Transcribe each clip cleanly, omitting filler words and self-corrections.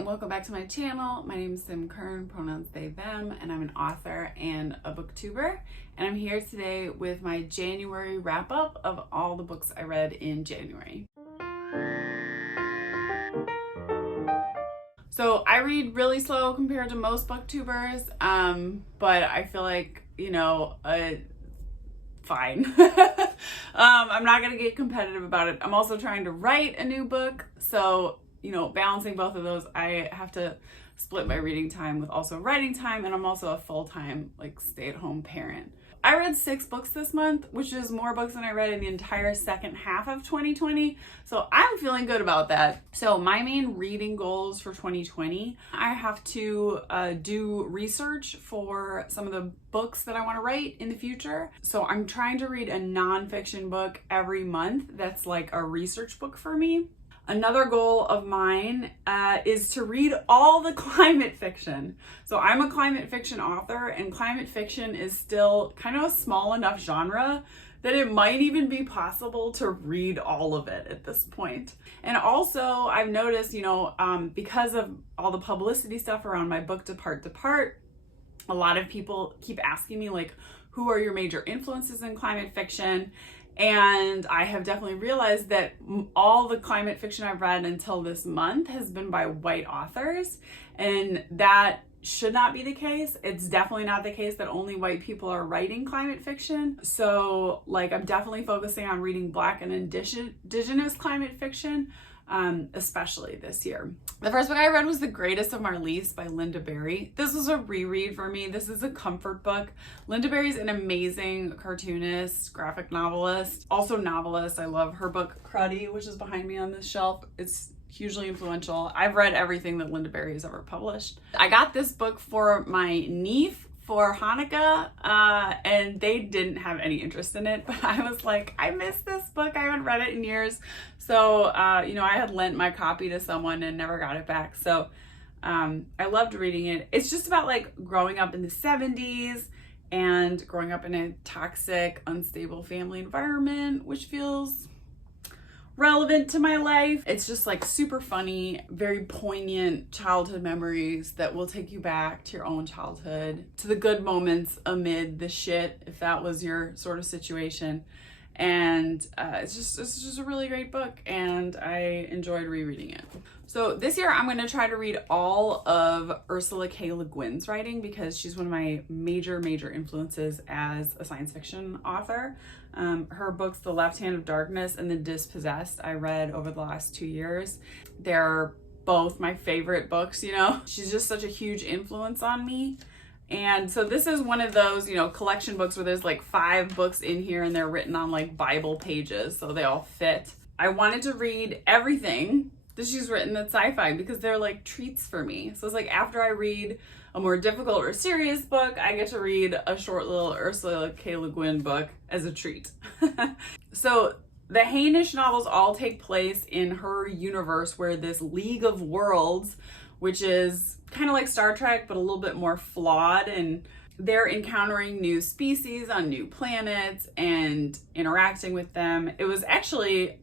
and welcome back to my channel. My name is Sim Kern, pronouns they, them, and I'm an author and a booktuber. And I'm here today with my January wrap-up of all the books I read in January. So I read really slow compared to most booktubers, but I feel like, fine. I'm not gonna get competitive about it. I'm also trying to write a new book, so balancing both of those, I have to split my reading time with also writing time, and I'm also a full-time stay-at-home parent. I read 6 books this month, which is more books than I read in the entire second half of 2020, so I'm feeling good about that. So my main reading goals for 2020, I have to do research for some of the books that I want to write in the future. So I'm trying to read a nonfiction book every month that's like a research book for me. Another goal of mine is to read all the climate fiction. So I'm a climate fiction author, and climate fiction is still kind of a small enough genre that it might even be possible to read all of it at this point. And also I've noticed, because of all the publicity stuff around my book Depart, a lot of people keep asking me who are your major influences in climate fiction? And I have definitely realized that all the climate fiction I've read until this month has been by white authors, and that should not be the case. It's definitely not the case that only white people are writing climate fiction. So I'm definitely focusing on reading Black and Indigenous climate fiction, especially this year. The first book I read was The Greatest of Marlise by Lynda Barry. This was a reread for me. This is a comfort book. Lynda Barry's an amazing cartoonist, graphic novelist, also novelist. I love her book Cruddy, which is behind me on this shelf. It's hugely influential. I've read everything that Lynda Barry has ever published. I got this book for my niece for Hanukkah, and they didn't have any interest in it, but I was like, I missed this book. I haven't read it in years. So, I had lent my copy to someone and never got it back. So, I loved reading it. It's just about growing up in the 70s and growing up in a toxic, unstable family environment, which feels relevant to my life. It's just super funny, very poignant childhood memories that will take you back to your own childhood, to the good moments amid the shit, if that was your sort of situation. And it's just a really great book, and I enjoyed rereading it. So this year I'm going to try to read all of Ursula K Le Guin's writing, because she's one of my major influences as a science fiction author. Her books, The Left Hand of Darkness and The Dispossessed, I read over the last 2 years. They're both my favorite books, She's just such a huge influence on me. And so this is one of those, collection books where there's 5 books in here and they're written on Bible pages, so they all fit. I wanted to read everything that she's written that's sci-fi because they're treats for me. So it's after I read a more difficult or serious book, I get to read a short little Ursula K Le Guin book as a treat. So the Hainish novels all take place in her universe, where this League of Worlds, which is kind of like Star Trek, but a little bit more flawed, and they're encountering new species on new planets and interacting with them. It was actually,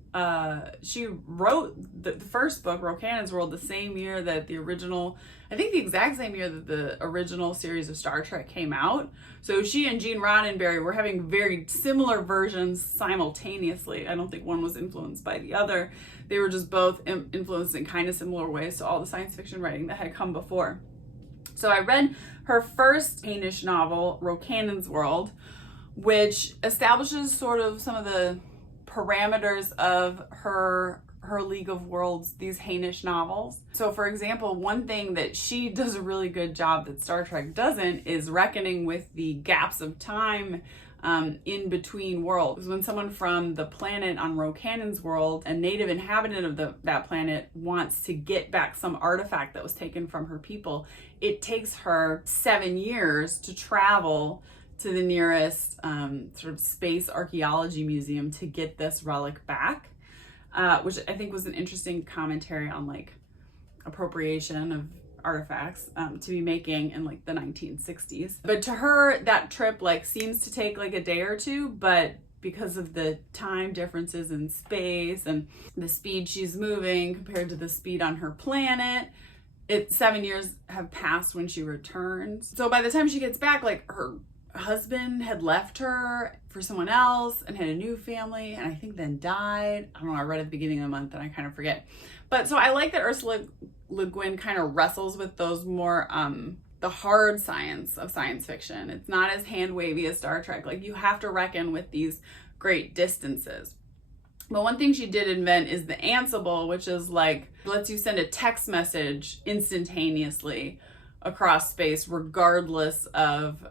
she wrote the first book, Rocannon's World, the same year that the original, I think the exact same year that the original series of Star Trek came out. So she and Gene Roddenberry were having very similar versions simultaneously. I don't think one was influenced by the other. They were just both influenced in kind of similar ways to all the science fiction writing that had come before. So I read her first Hainish novel, Rocannon's World, which establishes sort of some of the parameters of her League of Worlds, these Hainish novels. So for example, one thing that she does a really good job that Star Trek doesn't is reckoning with the gaps of time in between worlds. When someone from the planet on Rocannon's World, a native inhabitant of that planet, wants to get back some artifact that was taken from her people, it takes her 7 years to travel to the nearest sort of space archaeology museum to get this relic back, which I think was an interesting commentary on appropriation of artifacts to be making in the 1960s. But to her, that trip seems to take a day or two, but because of the time differences in space and the speed she's moving compared to the speed on her planet, 7 years have passed when she returns. So by the time she gets back, like her husband had left her for someone else and had a new family, and I think then died. I don't know, I read at the beginning of the month and I kind of forget. But so I like that Ursula Le Guin kind of wrestles with those more the hard science of science fiction. It's not as hand wavy as Star Trek. Like, you have to reckon with these great distances. But one thing she did invent is the Ansible, which is like, lets you send a text message instantaneously across space, regardless of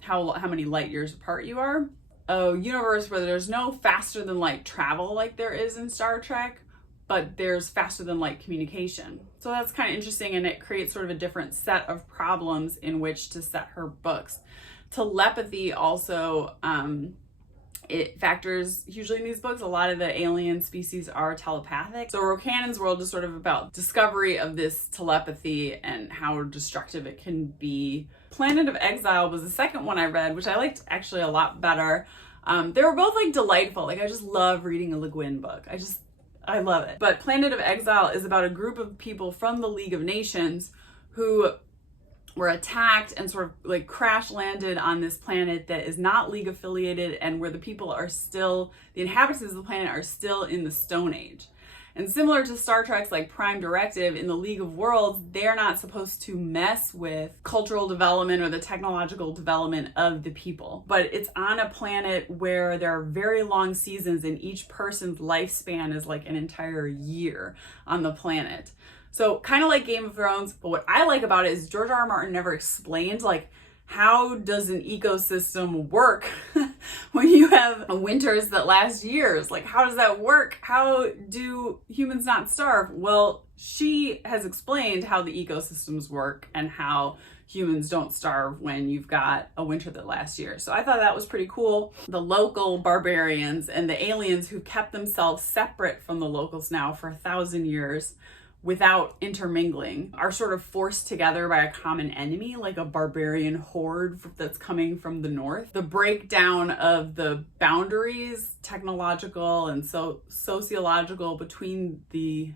how many light years apart you are. A universe where there's no faster than light travel like there is in Star Trek, but there's faster than light communication. So that's kind of interesting, and it creates sort of a different set of problems in which to set her books. Telepathy also, it factors hugely in these books. A lot of the alien species are telepathic. So Rocannon's world is sort of about discovery of this telepathy and how destructive it can be. Planet of Exile was the second one I read, which I liked actually a lot better. They were both like delightful. Like, I just love reading a Le Guin book. I love it. But Planet of Exile is about a group of people from the League of Nations who were attacked and sort of like crash landed on this planet that is not League affiliated, and where the people are still, the inhabitants of the planet are still in the Stone Age. And similar to Star Trek's like Prime Directive, in the League of Worlds, they're not supposed to mess with cultural development or the technological development of the people. But it's on a planet where there are very long seasons, and each person's lifespan is like an entire year on the planet. So kind of like Game of Thrones, but what I like about it is George R. R. Martin never explained, like, how does an ecosystem work when you have winters that last years? Like, how does that work? How do humans not starve? Well, she has explained how the ecosystems work and how humans don't starve when you've got a winter that lasts years. So I thought that was pretty cool. The local barbarians and the aliens who kept themselves separate from the locals now for 1,000 years without intermingling are sort of forced together by a common enemy, like a barbarian horde that's coming from the north. The breakdown of the boundaries, technological and sociological, between the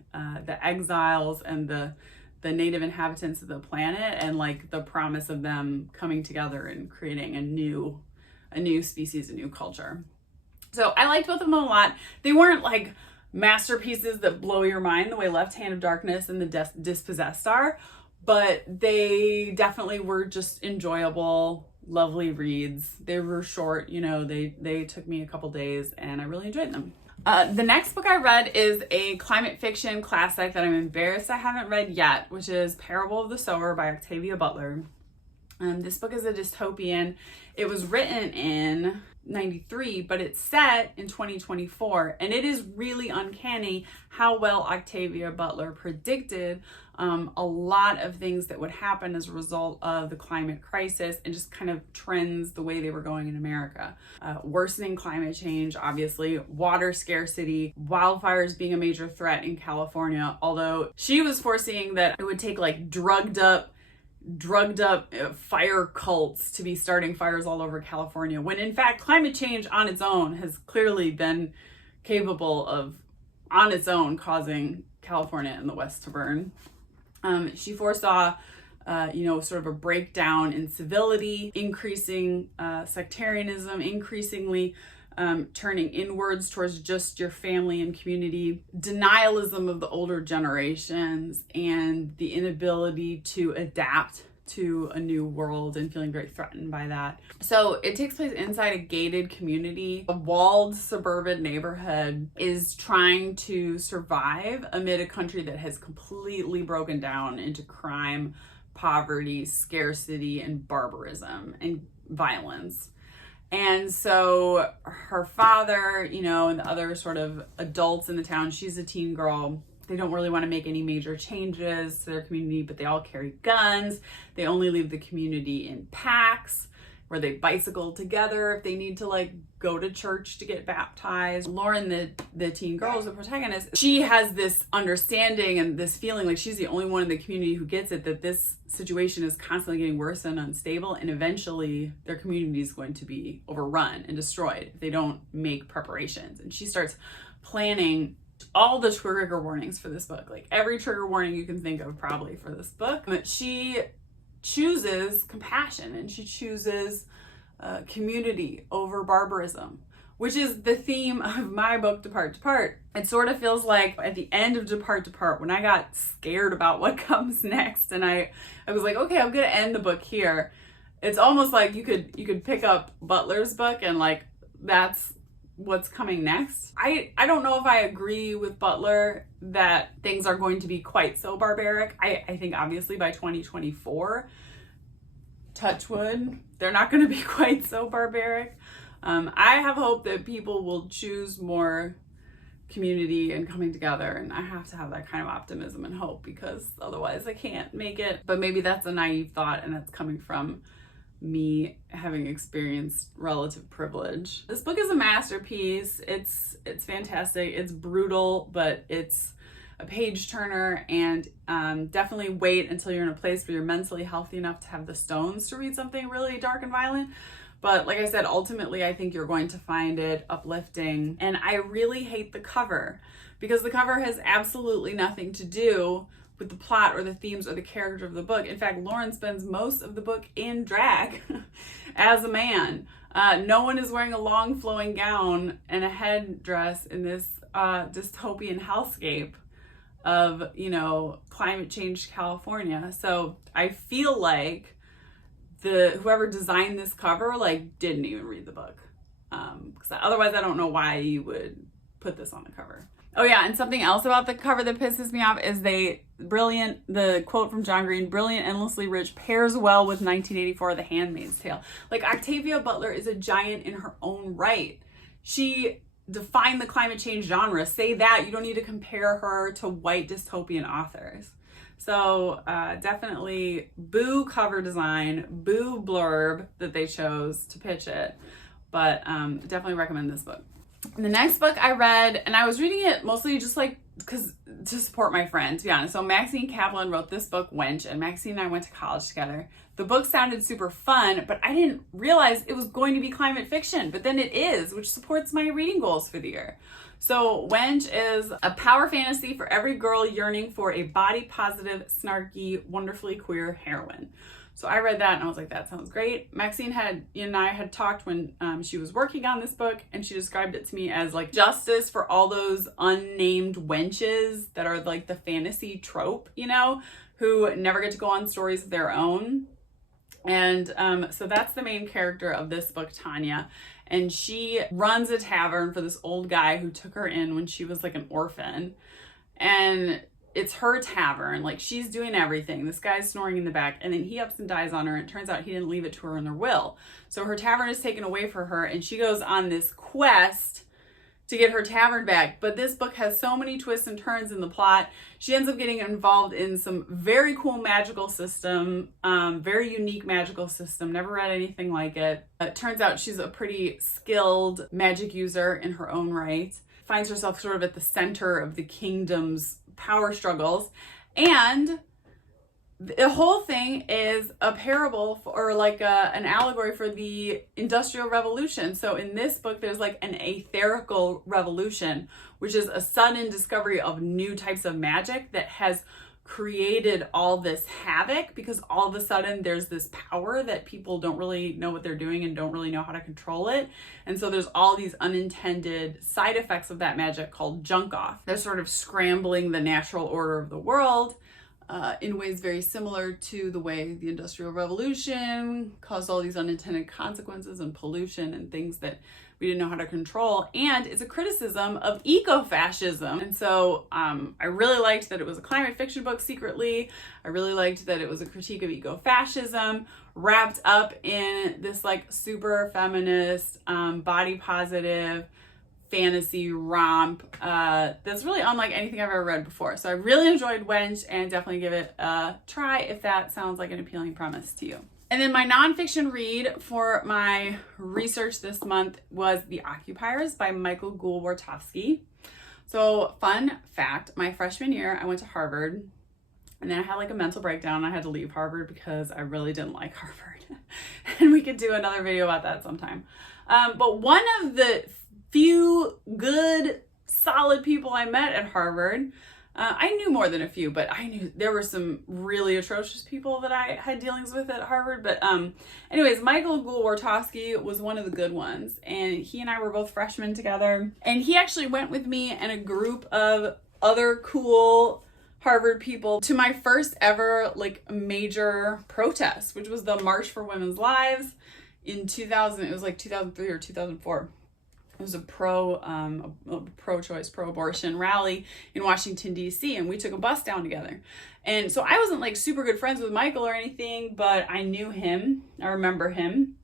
exiles and the native inhabitants of the planet, and like the promise of them coming together and creating a new species, a new culture. So I liked both of them a lot. They weren't like masterpieces that blow your mind the way Left Hand of Darkness and The Dispossessed are, but they definitely were just enjoyable, lovely reads. They were short, you know, they took me a couple days and I really enjoyed them. The next book I read is a climate fiction classic that I'm embarrassed I haven't read yet, which is Parable of the Sower by Octavia Butler. This book is a dystopian. It was written in 93, but it's set in 2024, and it is really uncanny how well Octavia Butler predicted a lot of things that would happen as a result of the climate crisis, and just kind of trends the way they were going in America. Worsening climate change, obviously, water scarcity, wildfires being a major threat in California, although she was foreseeing that it would take like drugged up fire cults to be starting fires all over California, when in fact climate change on its own has clearly been capable of on its own causing California and the West to burn. She foresaw sort of a breakdown in civility, increasing sectarianism, increasingly turning inwards towards just your family and community, denialism of the older generations, and the inability to adapt to a new world and feeling very threatened by that. So it takes place inside a gated community. A walled suburban neighborhood is trying to survive amid a country that has completely broken down into crime, poverty, scarcity, and barbarism and violence. And so her father, you know, and the other sort of adults in the town, she's a teen girl. They don't really want to make any major changes to their community, but they all carry guns. They only leave the community in packs, where they bicycle together if they need to like go to church to get baptized. Lauren, the teen girl, is the protagonist. She has this understanding and this feeling like she's the only one in the community who gets it, that this situation is constantly getting worse and unstable, and eventually their community is going to be overrun and destroyed if they don't make preparations. And she starts planning all the trigger warnings for this book, like every trigger warning you can think of probably for this book. But she chooses compassion, and she chooses community over barbarism, which is the theme of my book, Depart, Depart. It sort of feels like at the end of Depart, Depart, when I got scared about what comes next, and I was like, okay, I'm gonna end the book here. It's almost like you could pick up Butler's book and like that's what's coming next. I don't know if I agree with Butler that things are going to be quite so barbaric. I think obviously by 2024, touch wood, they're not going to be quite so barbaric. I have hope that people will choose more community and coming together, and I have to have that kind of optimism and hope, because otherwise I can't make it. But maybe that's a naive thought, and that's coming from me having experienced relative privilege. This book is a masterpiece. It's fantastic. It's brutal, but it's a page turner, and definitely wait until you're in a place where you're mentally healthy enough to have the stones to read something really dark and violent. But like I said, ultimately, I think you're going to find it uplifting. And I really hate the cover, because the cover has absolutely nothing to do with the plot or the themes or the character of the book. In fact, Lauren spends most of the book in drag as a man. No one is wearing a long flowing gown and a headdress in this dystopian hellscape of, you know, climate change California. So I feel like whoever designed this cover like didn't even read the book, because otherwise I don't know why you would put this on the cover. Oh yeah, and something else about the cover that pisses me off is the quote from John Green, "Brilliant, endlessly rich, pairs well with 1984 The Handmaid's Tale." Like, Octavia Butler is a giant in her own right. She defined the climate change genre. Say that. You don't need to compare her to white dystopian authors. So definitely boo cover design, boo blurb that they chose to pitch it, but definitely recommend this book. And the next book I read, and I was reading it mostly just like to support my friend, to be honest. So Maxine Kaplan wrote this book, Wench, and Maxine and I went to college together. The book sounded super fun, but I didn't realize it was going to be climate fiction, but then it is, which supports my reading goals for the year. So Wench is a power fantasy for every girl yearning for a body positive, snarky, wonderfully queer heroine. So I read that and I was like, that sounds great. Maxine and I had talked when she was working on this book, and she described it to me as like justice for all those unnamed wenches that are like the fantasy trope, you know, who never get to go on stories of their own. And so that's the main character of this book, Tanya. And she runs a tavern for this old guy who took her in when she was like an orphan. And it's her tavern. Like, she's doing everything. This guy's snoring in the back, and then he ups and dies on her. And it turns out he didn't leave it to her in their will. So her tavern is taken away from her, and she goes on this quest to get her tavern back. But this book has so many twists and turns in the plot. She ends up getting involved in some very cool magical system, very unique magical system. Never read anything like it. It turns out she's a pretty skilled magic user in her own right. Finds herself sort of at the center of the kingdom's power struggles. And the whole thing is a parable or like an allegory for the Industrial Revolution. So in this book, there's like an aetherical revolution, which is a sudden discovery of new types of magic that has created all this havoc, because all of a sudden there's this power that people don't really know what they're doing and don't really know how to control it. And so there's all these unintended side effects of that magic called junk off. They're sort of scrambling the natural order of the world in ways very similar to the way the Industrial Revolution caused all these unintended consequences and pollution and things that we didn't know how to control. And it's a criticism of eco-fascism. And so I really liked that it was a climate fiction book secretly. I really liked that it was a critique of eco-fascism wrapped up in this like super feminist, body positive fantasy romp that's really unlike anything I've ever read before. So I really enjoyed Wench, and definitely give it a try if that sounds like an appealing premise to you. And then my nonfiction read for my research this month was The Occupiers by Michael Gould-Wartofsky. So fun fact, my freshman year, I went to Harvard, and then I had like a mental breakdown. I had to leave Harvard because I really didn't like Harvard. And we could do another video about that sometime. But one of the few good solid people I met at Harvard. I knew more than a few, but I knew there were some really atrocious people that I had dealings with at Harvard. But anyways, Michael Gould-Wartofsky was one of the good ones, and he and I were both freshmen together. And he actually went with me and a group of other cool Harvard people to my first ever like major protest, which was the March for Women's Lives in 2000. It was like 2003 or 2004. It was a pro-choice, pro-abortion rally in Washington, D.C., and we took a bus down together. And so I wasn't like super good friends with Michael or anything, but I knew him. I remember him.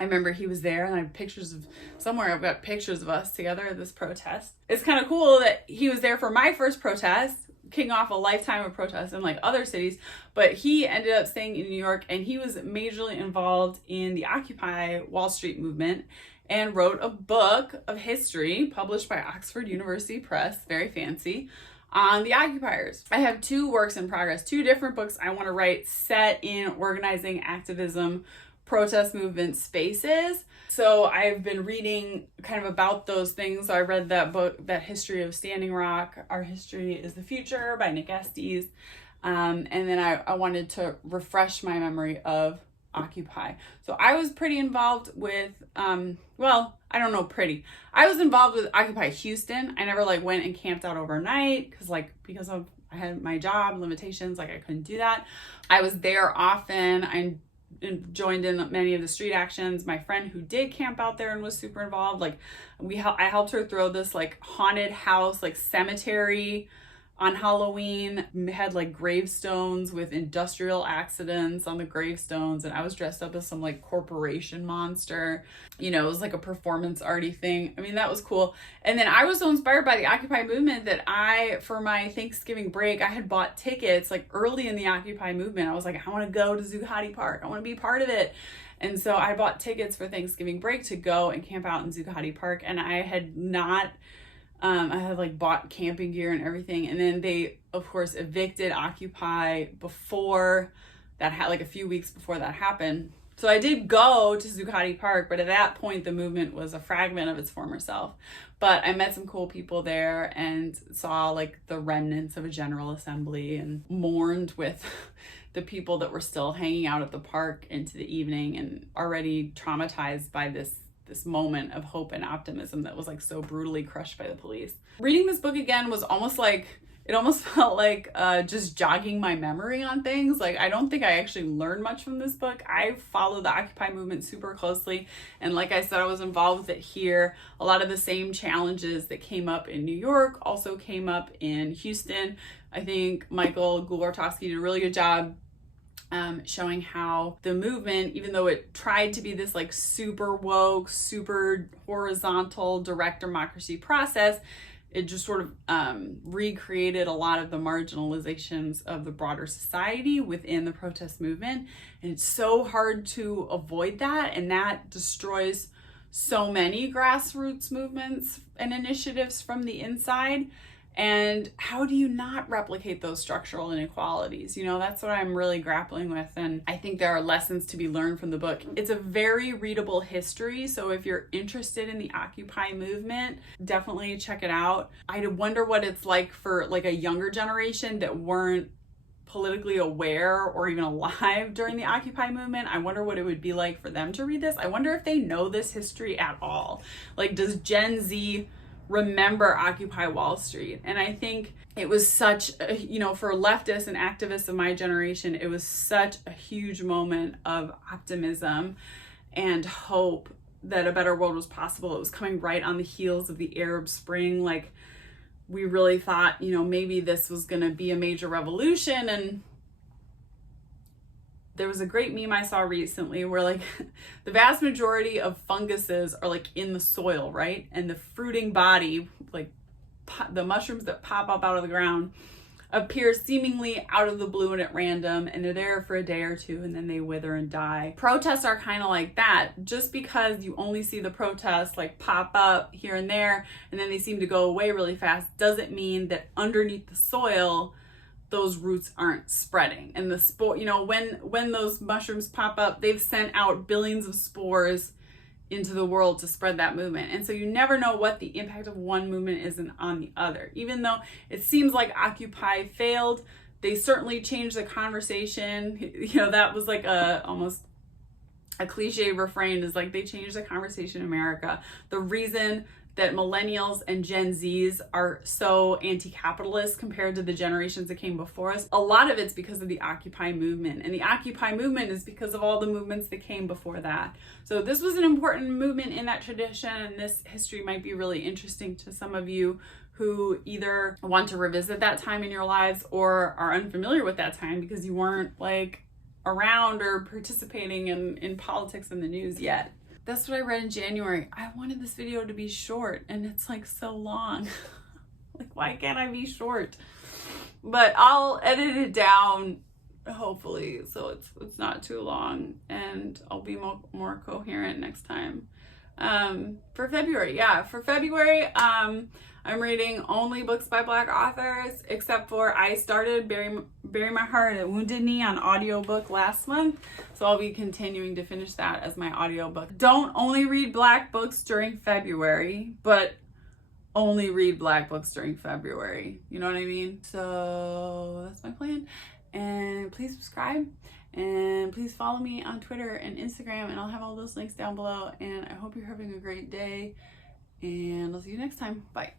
I remember he was there, and I have pictures of, somewhere I've got pictures of us together at this protest. It's kind of cool that he was there for my first protest, kicking off a lifetime of protests in like other cities, but he ended up staying in New York, and he was majorly involved in the Occupy Wall Street movement and wrote a book of history published by Oxford University Press, very fancy, on the occupiers. I have 2 works in progress, 2 different books I want to write set in organizing, activism, protest movement spaces. So I've been reading kind of about those things. So I read that book, that History of Standing Rock, Our History is the Future by Nick Estes. And then I wanted to refresh my memory of Occupy. So I was pretty involved with, well, I don't know, pretty. I was involved with Occupy Houston. I never like went and camped out overnight because I had my job limitations, like I couldn't do that. I was there often. I joined in many of the street actions. My friend who did camp out there and was super involved, like I helped her throw this like haunted house, like cemetery on Halloween. We had like gravestones with industrial accidents on the gravestones, and I was dressed up as some like corporation monster. You know, it was like a performance arty thing. I mean, that was cool. And then I was so inspired by the Occupy movement that for my Thanksgiving break, I had bought tickets like early in the Occupy movement. I was like, I want to go to Zuccotti Park. I want to be part of it. And so I bought tickets for Thanksgiving break to go and camp out in Zuccotti Park. And I had not I had like bought camping gear and everything, and then they of course evicted Occupy before that like a few weeks before that happened. So I did go to Zuccotti Park, but at that point the movement was a fragment of its former self. But I met some cool people there and saw like the remnants of a General Assembly and mourned with the people that were still hanging out at the park into the evening and already traumatized by this moment of hope and optimism that was like so brutally crushed by the police. Reading this book again was almost felt like just jogging my memory on things. Like, I don't think I actually learned much from this book. I follow the Occupy movement super closely. And like I said, I was involved with it here. A lot of the same challenges that came up in New York also came up in Houston. I think Michael Gould-Wartofsky did a really good job showing how the movement, even though it tried to be this like super woke, super horizontal direct democracy process, it just sort of recreated a lot of the marginalizations of the broader society within the protest movement. And it's so hard to avoid that, and that destroys so many grassroots movements and initiatives from the inside. And how do you not replicate those structural inequalities? You know, that's what I'm really grappling with. And I think there are lessons to be learned from the book. It's a very readable history. So if you're interested in the Occupy movement, definitely check it out. I wonder what it's like for like a younger generation that weren't politically aware or even alive during the Occupy movement. I wonder what it would be like for them to read this. I wonder if they know this history at all. Like, does Gen Z remember Occupy Wall Street? And I think it was such a, you know, for leftists and activists of my generation, it was such a huge moment of optimism and hope that a better world was possible. It was coming right on the heels of the Arab Spring. Like, we really thought, you know, maybe this was going to be a major revolution. And there was a great meme I saw recently where like the vast majority of funguses are like in the soil, right? And the fruiting body, like the mushrooms that pop up out of the ground, appear seemingly out of the blue and at random, and they're there for a day or two and then they wither and die. Protests are kind of like that. Just because you only see the protests like pop up here and there and then they seem to go away really fast doesn't mean that underneath the soil those roots aren't spreading. And the spore, you know, when those mushrooms pop up, they've sent out billions of spores into the world to spread that movement. And so you never know what the impact of one movement is on the other. Even though it seems like Occupy failed, they certainly changed the conversation. You know, that was like almost a cliche refrain, is like they changed the conversation in America. The reason that millennials and Gen Zs are so anti-capitalist compared to the generations that came before us, a lot of it's because of the Occupy movement. And the Occupy movement is because of all the movements that came before that. So this was an important movement in that tradition, and this history might be really interesting to some of you who either want to revisit that time in your lives or are unfamiliar with that time because you weren't like around or participating in politics and the news yet. That's what I read in January. I wanted this video to be short, and it's like so long. Like, why can't I be short? But I'll edit it down, hopefully, so it's not too long, and I'll be more coherent next time. For February, I'm reading only books by Black authors, except for I started Bury My Heart at Wounded Knee on audiobook last month, so I'll be continuing to finish that as my audiobook. Don't only read Black books during February, but only read Black books during February. You know what I mean? So that's my plan. And please subscribe, and please follow me on Twitter and Instagram, and I'll have all those links down below. And I hope you're having a great day, and I'll see you next time. Bye.